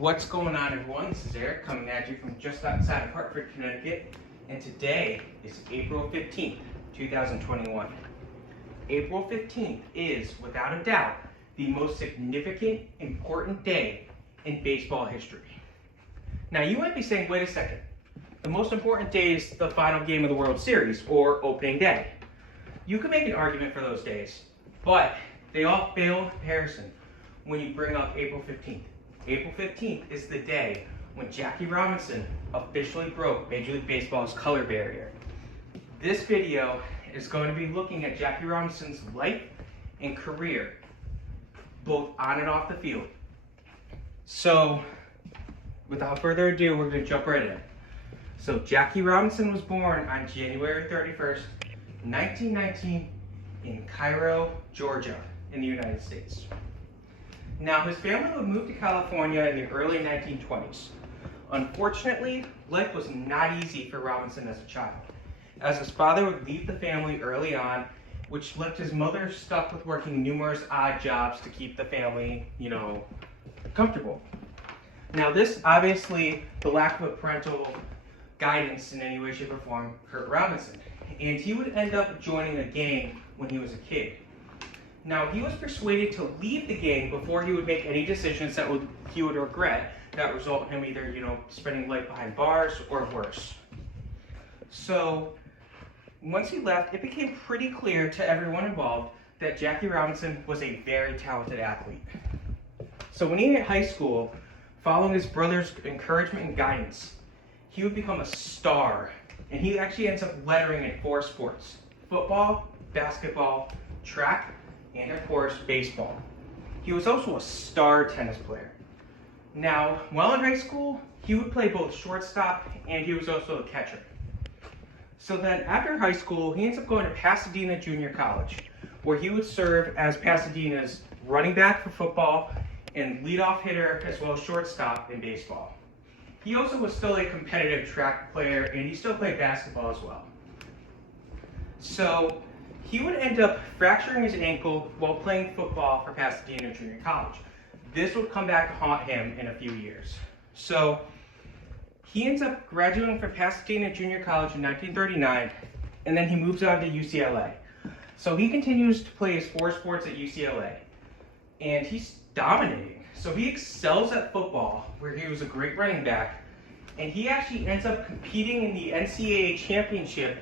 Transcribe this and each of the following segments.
What's going on, everyone? This is Eric coming at you from just outside of Hartford, Connecticut, and today is April 15th, 2021. April 15th is, without a doubt, the most significant, important day in baseball history. Now, you might be saying, wait a second, the most important day is the final game of the World Series, or opening day. You can make an argument for those days, but they all fail in comparison when you bring up April 15th. April 15th is the day when Jackie Robinson officially broke Major League Baseball's color barrier. This video is going to be looking at Jackie Robinson's life and career, both on and off the field. So, without further ado, we're going to jump right in. So, Jackie Robinson was born on January 31st, 1919 in Cairo, Georgia, in the United States. Now, his family would move to California in the early 1920s. Unfortunately, life was not easy for Robinson as a child, as his father would leave the family early on, which left his mother stuck with working numerous odd jobs to keep the family, comfortable. Now, this obviously, the lack of a parental guidance in any way, shape, or form hurt Robinson, and he would end up joining a gang when he was a kid. Now, he was persuaded to leave the gang before he would make any decisions that he would regret that result in him either, spending life behind bars or worse. So, once he left, it became pretty clear to everyone involved that Jackie Robinson was a very talented athlete. So when he hit high school, following his brother's encouragement and guidance, he would become a star, and he actually ends up lettering in 4 sports: football, basketball, track, and of course, baseball. He was also a star tennis player. Now, while in high school, he would play both shortstop and he was also a catcher. So then after high school, he ends up going to Pasadena Junior College, where he would serve as Pasadena's running back for football and leadoff hitter as well as shortstop in baseball. He also was still a competitive track player and he still played basketball as well. So he would end up fracturing his ankle while playing football for Pasadena Junior College. This would come back to haunt him in a few years. So he ends up graduating from Pasadena Junior College in 1939, and then he moves on to UCLA. So he continues to play his 4 sports at UCLA, and he's dominating. So he excels at football, where he was a great running back, and he actually ends up competing in the NCAA championship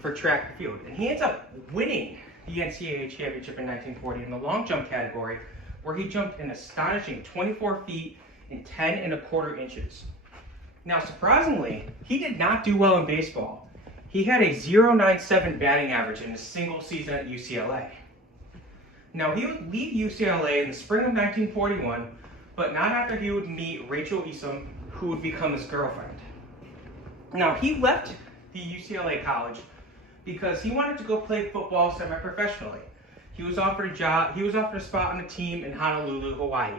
for track and field. And he ends up winning the NCAA championship in 1940 in the long jump category, where he jumped an astonishing 24 feet and 10 1/4 inches. Now, surprisingly, he did not do well in baseball. He had a .097 batting average in a single season at UCLA. Now, he would leave UCLA in the spring of 1941, but not after he would meet Rachel Easom, who would become his girlfriend. Now, he left the UCLA college because he wanted to go play football semi-professionally. He was offered a spot on a team in Honolulu, Hawaii.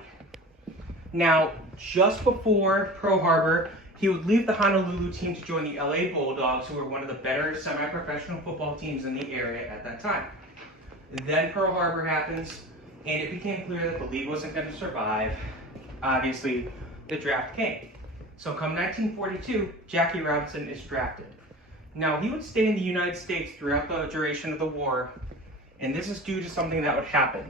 Now, just before Pearl Harbor, he would leave the Honolulu team to join the LA Bulldogs, who were one of the better semi-professional football teams in the area at that time. Then Pearl Harbor happens, and it became clear that the league wasn't going to survive. Obviously, the draft came. So come 1942, Jackie Robinson is drafted. Now, he would stay in the United States throughout the duration of the war, and this is due to something that would happen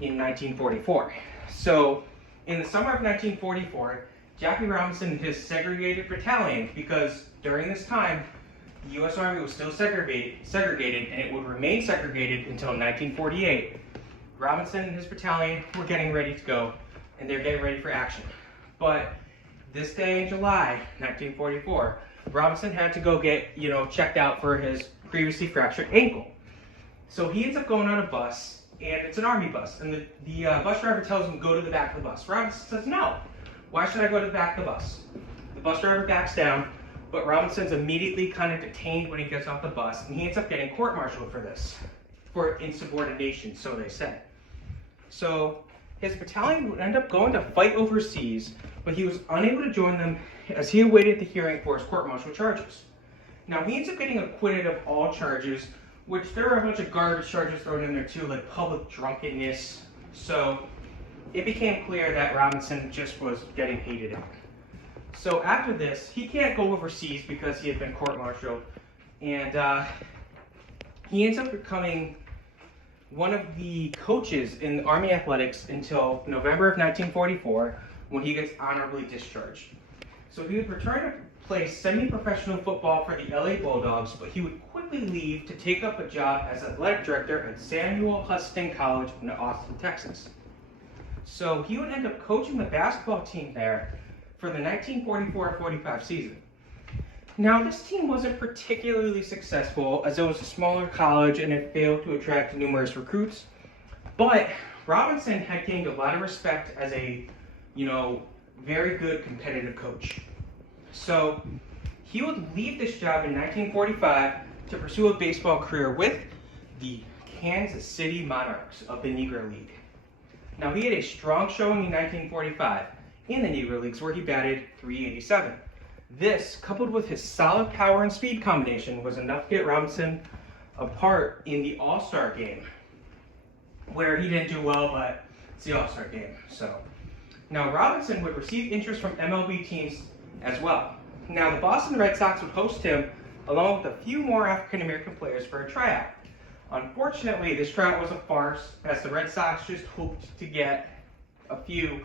in 1944. So, in the summer of 1944, Jackie Robinson and his segregated battalion, because during this time, the U.S. Army was still segregated, and it would remain segregated until 1948. Robinson and his battalion were getting ready to go, and they're getting ready for action. But this day in July 1944, Robinson had to go get, checked out for his previously fractured ankle. So he ends up going on a bus, and it's an army bus, and the bus driver tells him, go to the back of the bus. Robinson says, no, why should I go to the back of the bus? The bus driver backs down, but Robinson's immediately kind of detained when he gets off the bus, and he ends up getting court-martialed for this, for insubordination, so they say. So his battalion would end up going to fight overseas, but he was unable to join them as he awaited the hearing for his court-martial charges. Now, he ends up getting acquitted of all charges, which there are a bunch of garbage charges thrown in there too, like public drunkenness. So it became clear that Robinson just was getting hated on. So after this, he can't go overseas because he had been court-martialed, and he ends up becoming one of the coaches in Army athletics until November of 1944, when he gets honorably discharged. So he would return to play semi-professional football for the LA Bulldogs, but he would quickly leave to take up a job as athletic director at Samuel Huston College in Austin, Texas. So he would end up coaching the basketball team there for the 1944-45 season. Now, this team wasn't particularly successful as it was a smaller college and it failed to attract numerous recruits, but Robinson had gained a lot of respect as a, very good competitive coach. So he would leave this job in 1945 to pursue a baseball career with the Kansas City Monarchs of the Negro League. Now, he had a strong showing in 1945 in the Negro Leagues where he batted .387. This, coupled with his solid power and speed combination, was enough to get Robinson a part in the All-Star game, where he didn't do well, but it's the All-Star game. So now Robinson would receive interest from MLB teams as well. Now the Boston Red Sox would host him along with a few more African-American players for a tryout. Unfortunately, this tryout was a farce as the Red Sox just hoped to get a few,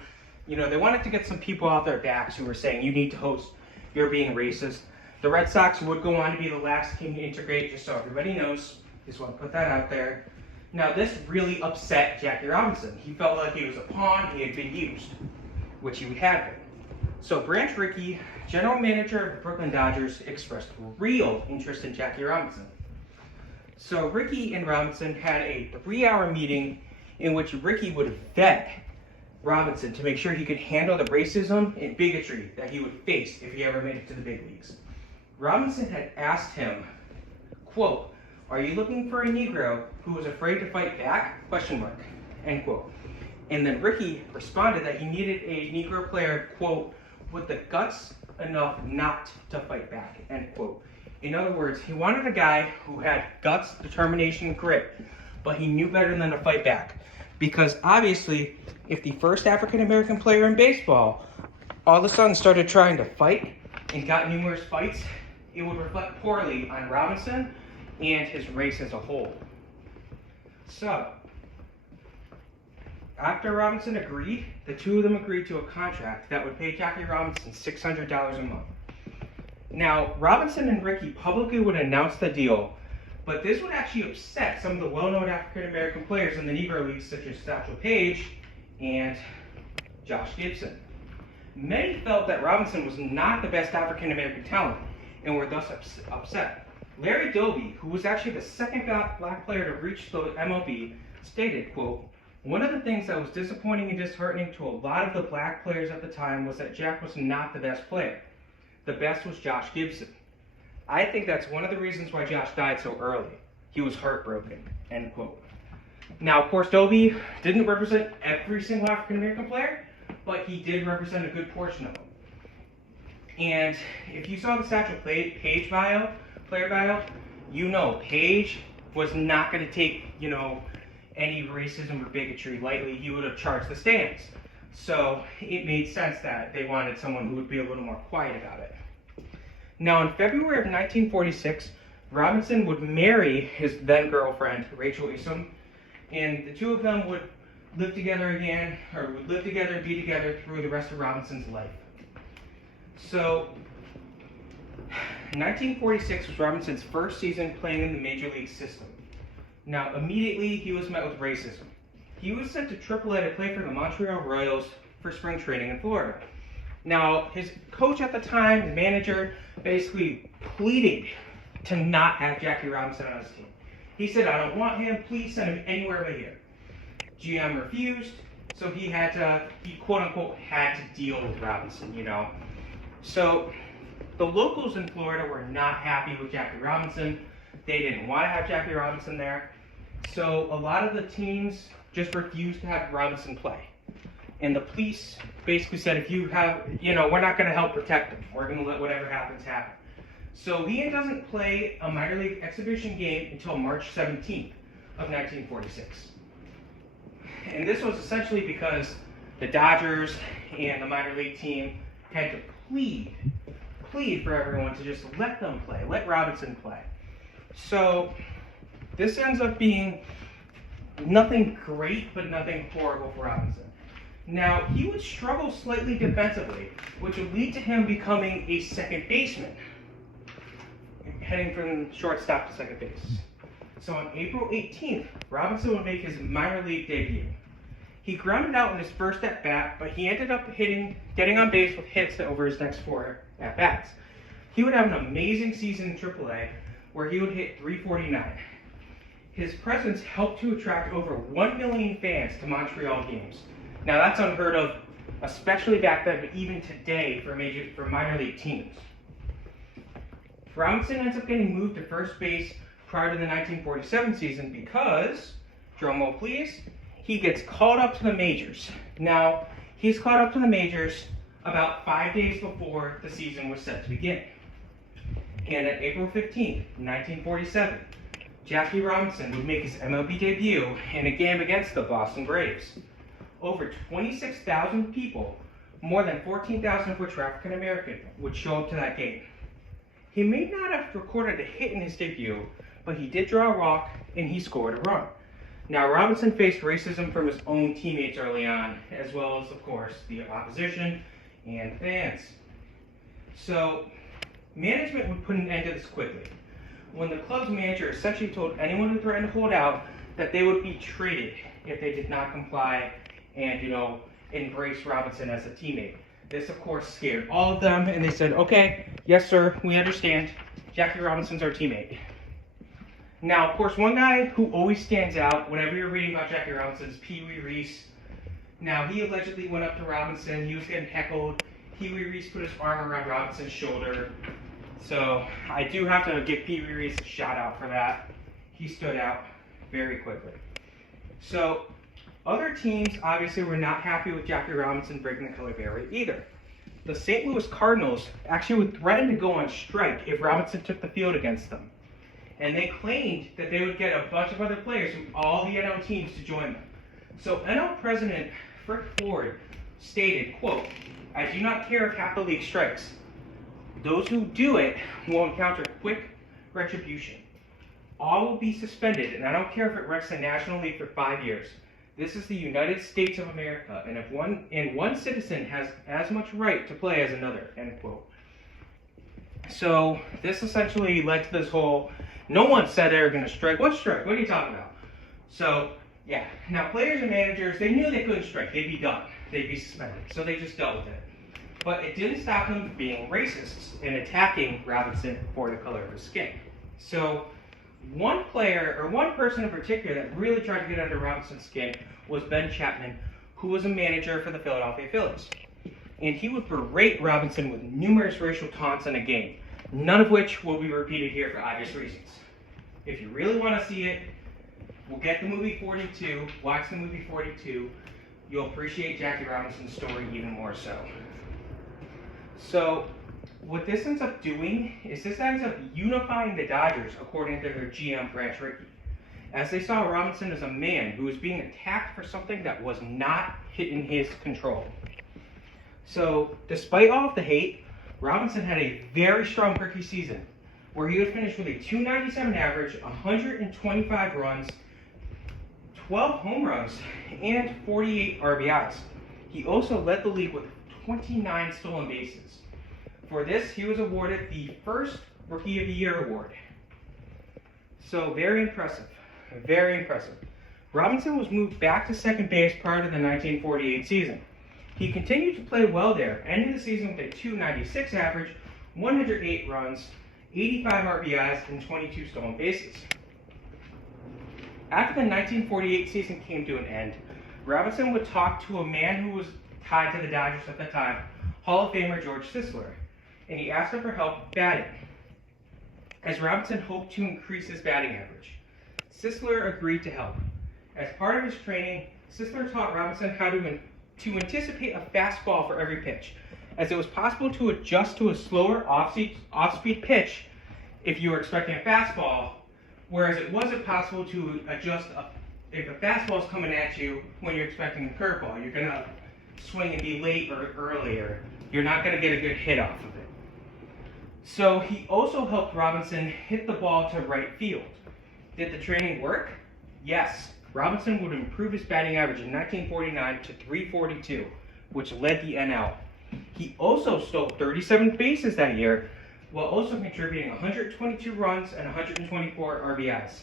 they wanted to get some people off their backs who were saying, you need to host, you're being racist. The Red Sox would go on to be the last team to integrate, just so everybody knows. Just want to put that out there. Now this really upset Jackie Robinson. He felt like he was a pawn, he had been used, which he had been. So Branch Rickey, general manager of the Brooklyn Dodgers, expressed real interest in Jackie Robinson. So Rickey and Robinson had a 3-hour meeting in which Rickey would vet Robinson to make sure he could handle the racism and bigotry that he would face if he ever made it to the big leagues. Robinson had asked him, quote, "Are you looking for a Negro who was afraid to fight back? Question mark," end quote. And then Rickey responded that he needed a Negro player, quote, "with the guts enough not to fight back," end quote. In other words, he wanted a guy who had guts, determination, and grit, but he knew better than to fight back. Because obviously, if the first African-American player in baseball all of a sudden started trying to fight and got numerous fights, it would reflect poorly on Robinson and his race as a whole. So, after Robinson agreed, the two of them agreed to a contract that would pay Jackie Robinson $600 a month. Now, Robinson and Rickey publicly would announce the deal, but this would actually upset some of the well-known African-American players in the Negro Leagues, such as Satchel Paige and Josh Gibson. Many felt that Robinson was not the best African-American talent and were thus upset. Larry Doby, who was actually the second black player to reach the MLB, stated, quote, "One of the things that was disappointing and disheartening to a lot of the black players at the time was that Jack was not the best player. The best was Josh Gibson. I think that's one of the reasons why Josh died so early. He was heartbroken," end quote. Now, of course, Doby didn't represent every single African-American player, but he did represent a good portion of them. And if you saw the Satchel Paige player bio, Paige was not going to take, any racism or bigotry lightly. He would have charged the stands. So it made sense that they wanted someone who would be a little more quiet about it. Now, in February of 1946, Robinson would marry his then-girlfriend, Rachel Isom, and the two of them would live together again, or would live together and be together through the rest of Robinson's life. So, 1946 was Robinson's first season playing in the Major League system. Now, immediately he was met with racism. He was sent to AAA to play for the Montreal Royals for spring training in Florida. Now, his coach at the time, the manager, basically pleaded to not have Jackie Robinson on his team. He said, "I don't want him, please send him anywhere but here." GM refused, so he quote unquote had to deal with Robinson, So the locals in Florida were not happy with Jackie Robinson. They didn't want to have Jackie Robinson there. So a lot of the teams just refused to have Robinson play. And the police basically said, if you have, we're not going to help protect him. We're going to let whatever happens happen. So he doesn't play a minor league exhibition game until March 17th of 1946. And this was essentially because the Dodgers and the minor league team had to plead for everyone to just let them play, let Robinson play. So this ends up being nothing great, but nothing horrible for Robinson. Now, he would struggle slightly defensively, which would lead to him becoming a second baseman, heading from shortstop to second base. So on April 18th, Robinson would make his minor league debut. He grounded out in his first at-bat, but he ended up getting on base with hits over his next 4 at-bats. He would have an amazing season in AAA, where he would hit .349. His presence helped to attract over 1 million fans to Montreal games. Now that's unheard of, especially back then, but even today for minor league teams. Robinson ends up getting moved to first base prior to the 1947 season because, drum roll please, he gets called up to the majors. Now, he's called up to the majors about 5 days before the season was set to begin. And on April 15th, 1947, Jackie Robinson would make his MLB debut in a game against the Boston Braves. Over 26,000 people, more than 14,000 of which were African American, would show up to that game. He may not have recorded a hit in his debut, but he did draw a walk and he scored a run. Now, Robinson faced racism from his own teammates early on, as well as, of course, the opposition and fans. So, management would put an end to this quickly, when the club's manager essentially told anyone who threatened to hold out that they would be traded if they did not comply and, embrace Robinson as a teammate. This, of course, scared all of them, and they said, okay, yes, sir, we understand. Jackie Robinson's our teammate. Now, of course, one guy who always stands out whenever you're reading about Jackie Robinson is Pee Wee Reese. Now, he allegedly went up to Robinson. He was getting heckled. Pee Wee Reese put his arm around Robinson's shoulder. So I do have to give Pee Wee Reese a shout out for that. He stood out very quickly. So other teams obviously were not happy with Jackie Robinson breaking the color barrier either. The St. Louis Cardinals actually would threaten to go on strike if Robinson took the field against them. And they claimed that they would get a bunch of other players from all the NL teams to join them. So NL President Frick Ford stated, quote, "I do not care if half the league strikes. Those who do it will encounter quick retribution. All will be suspended, and I don't care if it wrecks the National League for 5 years. This is the United States of America, and one citizen has as much right to play as another," end quote. So this essentially led to this whole, no one said they were going to strike. What strike? What are you talking about? So, yeah. Now, players and managers, they knew they couldn't strike. They'd be done. They'd be suspended. So they just dealt with it. But it didn't stop them from being racists and attacking Robinson for the color of his skin. So one player, or one person in particular that really tried to get under Robinson's skin was Ben Chapman, who was a manager for the Philadelphia Phillies. And he would berate Robinson with numerous racial taunts in a game, none of which will be repeated here for obvious reasons. If you really want to see it, we'll get the movie 42, watch the movie 42, you'll appreciate Jackie Robinson's story even more so. So, what this ends up doing is this ends up unifying the Dodgers, according to their GM, Branch Rickey, as they saw Robinson as a man who was being attacked for something that was not in his control. So, despite all of the hate, Robinson had a very strong rookie season, where he would finish with a .297 average, 125 runs, 12 home runs, and 48 RBIs. He also led the league with 29 stolen bases. For this, he was awarded the first Rookie of the Year award. So, very impressive. Very impressive. Robinson was moved back to second base prior to the 1948 season. He continued to play well there, ending the season with a .296 average, 108 runs, 85 RBIs, and 22 stolen bases. After the 1948 season came to an end, Robinson would talk to a man who was tied to the Dodgers at the time, Hall of Famer George Sisler, and he asked him for help batting, as Robinson hoped to increase his batting average. Sisler agreed to help. As part of his training, Sisler taught Robinson how to anticipate a fastball for every pitch, as it was possible to adjust to a slower off-speed pitch if you were expecting a fastball, whereas it wasn't possible to adjust if a fastball is coming at you when you're expecting a curveball. You're going to swing and be late or earlier, you're not going to get a good hit off of it. So he also helped Robinson hit the ball to right field. Did the training work? Yes. Robinson would improve his batting average in 1949 to .342, which led the NL. He also stole 37 bases that year, while also contributing 122 runs and 124 RBIs.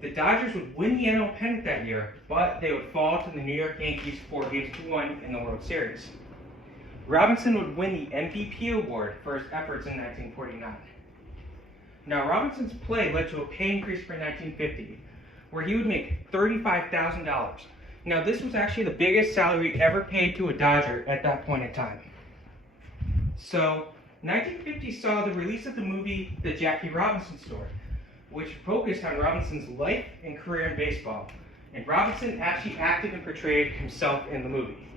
The Dodgers would win the NL pennant that year, but they would fall to the New York Yankees 4-1 in the World Series. Robinson would win the MVP award for his efforts in 1949. Now, Robinson's play led to a pay increase for 1950, where he would make $35,000. Now, this was actually the biggest salary ever paid to a Dodger at that point in time. So, 1950 saw the release of the movie The Jackie Robinson Story, which focused on Robinson's life and career in baseball, and Robinson actually acted and portrayed himself in the movie.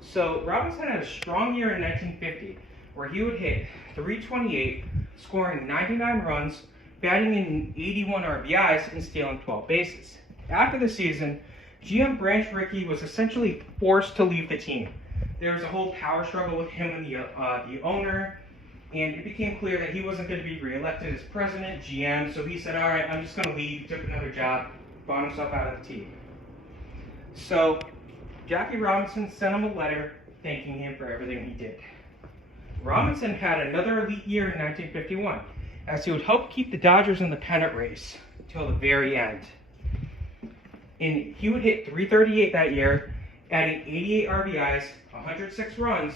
So, Robinson had a strong year in 1950, where he would hit .328, scoring 99 runs, batting in 81 RBIs, and stealing 12 bases. After the season, GM Branch Rickey was essentially forced to leave the team. There was a whole power struggle with him and the owner, and it became clear that he wasn't going to be reelected as president, GM, so he said, all right, I'm just going to leave. He took another job, bought himself out of the team. So, Jackie Robinson sent him a letter thanking him for everything he did. Robinson had another elite year in 1951, as he would help keep the Dodgers in the pennant race until the very end. And he would hit .338 that year, adding 88 RBIs, 106 runs,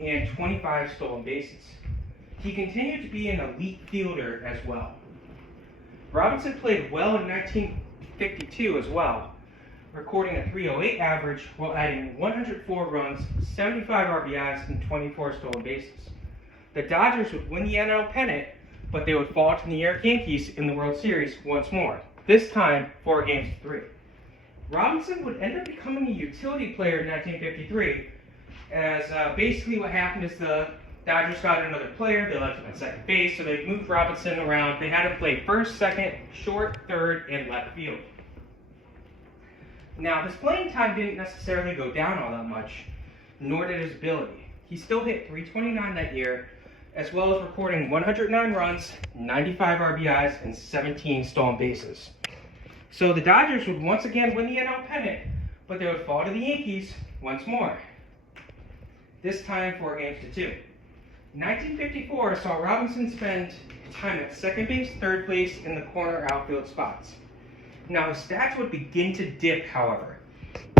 and 25 stolen bases. He continued to be an elite fielder as well. Robinson played well in 1952 as well, recording a .308 average while adding 104 runs, 75 RBIs, and 24 stolen bases. The Dodgers would win the NL pennant, but they would fall to the New York Yankees in the World Series once more, this time 4-3. Robinson would end up becoming a utility player in 1953, as basically what happened is the Dodgers got another player, they left him at second base, so they moved Robinson around. They had him play first, second, short, third, and left field. Now, his playing time didn't necessarily go down all that much, nor did his ability. He still hit .329 that year, as well as recording 109 runs, 95 RBIs, and 17 stolen bases. So the Dodgers would once again win the NL pennant, but they would fall to the Yankees once more. This time 4-2. 1954 saw Robinson spend time at second base, third base, and the corner outfield spots. Now his stats would begin to dip, however.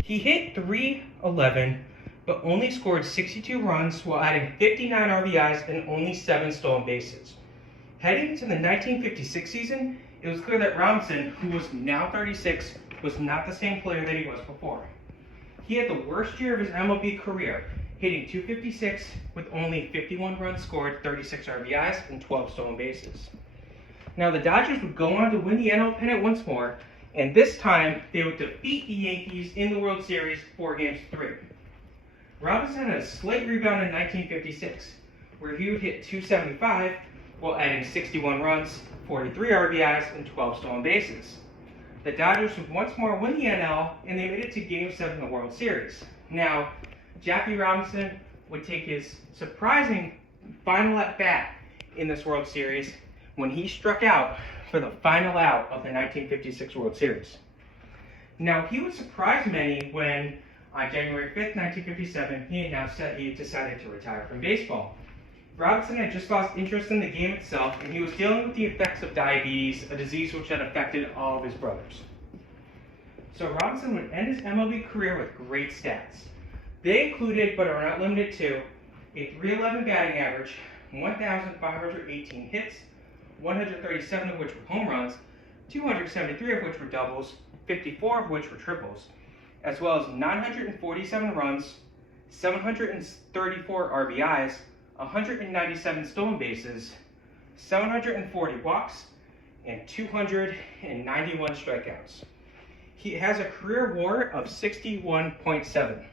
He hit .311, but only scored 62 runs while adding 59 RBIs and only 7 stolen bases. Heading into the 1956 season, it was clear that Robinson, who was now 36, was not the same player that he was before. He had the worst year of his MLB career, hitting .256 with only 51 runs scored, 36 RBIs, and 12 stolen bases. Now the Dodgers would go on to win the NL pennant once more, and this time they would defeat the Yankees in the World Series 4-3. Robinson had a slight rebound in 1956, where he would hit .275 while adding 61 runs, 43 RBIs, and 12 stolen bases. The Dodgers would once more win the NL, and they made it to Game 7 of the World Series. Now, Jackie Robinson would take his surprising final at bat in this World Series when he struck out for the final out of the 1956 World Series. Now, he would surprise many when, on January 5th, 1957, he announced that he had decided to retire from baseball. Robinson had just lost interest in the game itself, and he was dealing with the effects of diabetes, a disease which had affected all of his brothers. So Robinson would end his MLB career with great stats. They included, but are not limited to, a .311 batting average, 1,518 hits, 137 of which were home runs, 273 of which were doubles, 54 of which were triples, as well as 947 runs, 734 RBIs, 197 stolen bases, 740 walks, and 291 strikeouts. He has a career WAR of 61.7.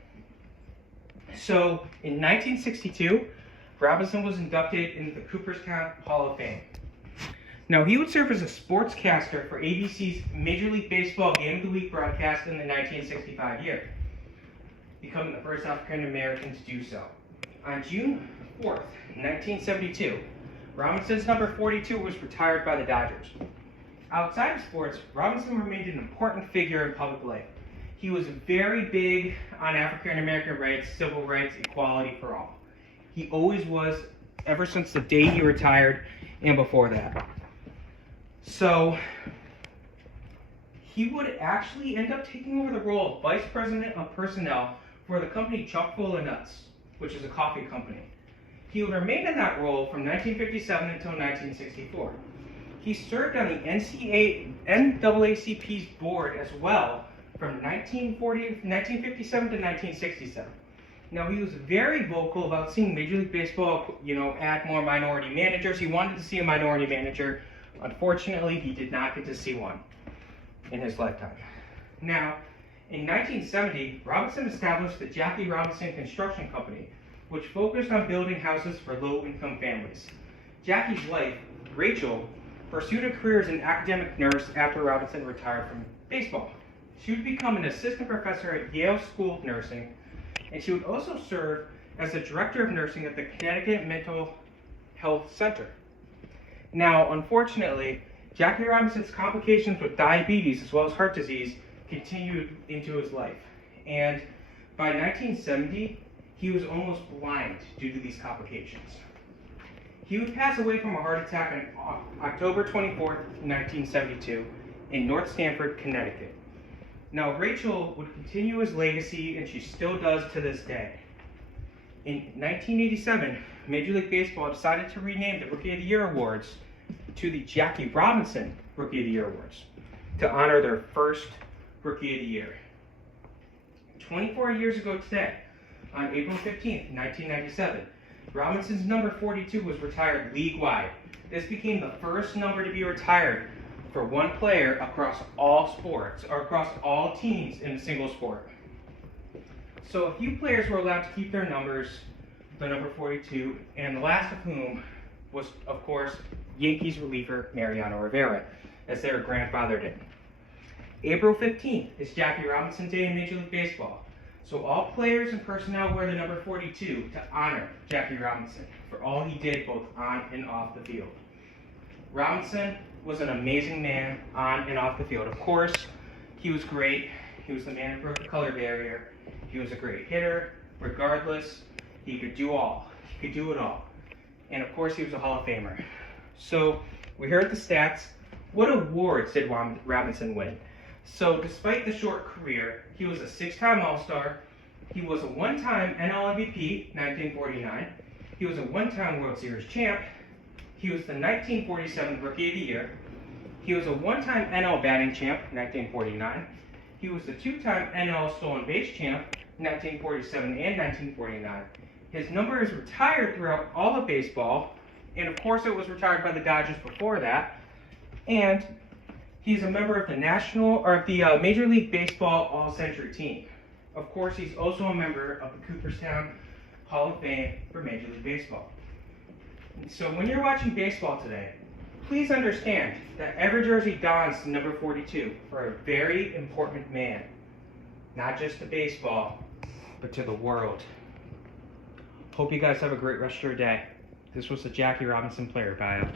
So, in 1962, Robinson was inducted into the Cooperstown Hall of Fame. Now, he would serve as a sportscaster for ABC's Major League Baseball Game of the Week broadcast in the 1965 year. becoming the first African American to do so. On June 4th, 1972, Robinson's number 42 was retired by the Dodgers. Outside of sports, Robinson remained an important figure in public life. He was very big on African American rights, civil rights, equality for all. He always was, ever since the day he retired and before that. So, he would actually end up taking over the role of Vice President of Personnel for the company Chock full of Nuts, which is a coffee company. He would remain in that role from 1957 until 1964. He served on the NAACP's board as well from 1957 to 1967. Now, he was very vocal about seeing Major League Baseball, add more minority managers. He wanted to see a minority manager. Unfortunately, he did not get to see one in his lifetime. Now, in 1970, Robinson established the Jackie Robinson Construction Company, which focused on building houses for low-income families. Jackie's wife, Rachel, pursued a career as an academic nurse after Robinson retired from baseball. She would become an assistant professor at Yale School of Nursing, and she would also serve as the director of nursing at the Connecticut Mental Health Center. Now, unfortunately, Jackie Robinson's complications with diabetes as well as heart disease continued into his life. And by 1970, he was almost blind due to these complications. He would pass away from a heart attack on October 24th, 1972 in North Stamford, Connecticut. Now, Rachel would continue his legacy, and she still does to this day. In 1987, Major League Baseball decided to rename the Rookie of the Year Awards to the Jackie Robinson Rookie of the Year Awards to honor their first Rookie of the Year. 24 years ago today, on April 15th, 1997, Robinson's number 42 was retired league-wide. This became the first number to be retired for one player across all sports, or across all teams in a single sport. So a few players were allowed to keep their numbers, the number 42, and the last of whom was, of course, Yankees reliever Mariano Rivera, as they were grandfathered in. April 15th is Jackie Robinson Day in Major League Baseball. So all players and personnel wear the number 42 to honor Jackie Robinson for all he did both on and off the field. Robinson was an amazing man on and off the field. Of course, he was great. He was the man who broke the color barrier. He was a great hitter. Regardless, he could do all. He could do it all. And of course, he was a Hall of Famer. So we heard the stats. What awards did Robinson win? So despite the short career, he was a 6-time All-Star. He was a 1-time NL MVP, 1949. He was a 1-time World Series champ. He was the 1947 Rookie of the Year. He was a 1-time NL batting champ, 1949. He was the 2-time NL stolen base champ, 1947 and 1949. His number is retired throughout all of baseball, and of course it was retired by the Dodgers before that. And he's a member of the Major League Baseball All-Century team. Of course, he's also a member of the Cooperstown Hall of Fame for Major League Baseball. So when you're watching baseball today, please understand that every jersey dons the number 42 for a very important man. Not just to baseball, but to the world. Hope you guys have a great rest of your day. This was the Jackie Robinson player bio.